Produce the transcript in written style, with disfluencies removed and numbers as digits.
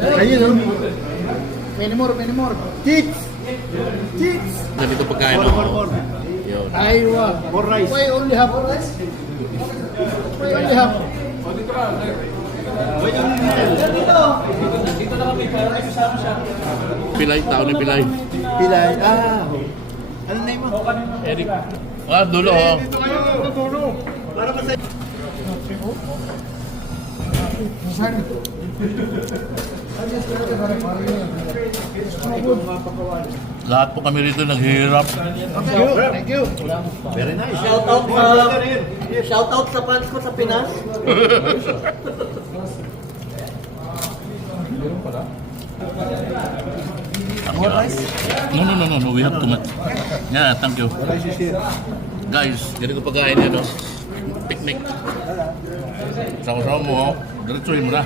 Ayun, no? Many more. Kids! Ganito pagkain More. ako. Yun. Aywa. More rice. Why only half rice? Why only half? Pilay, tao ni Pilay. Pilay. Ano name mo? Eric. Ah, dulo oh. Para pa sa... Lahat po kami rito naghihirap. Thank you. Very nice. Shout out sa fans ko sa Pinas. More rice? No. We have too much. Yeah, thank you. Rice is here. Guys, ganito pagkain yan, no? Picnic. Sawa-sawa mo, oh. Diretsuhin mo na.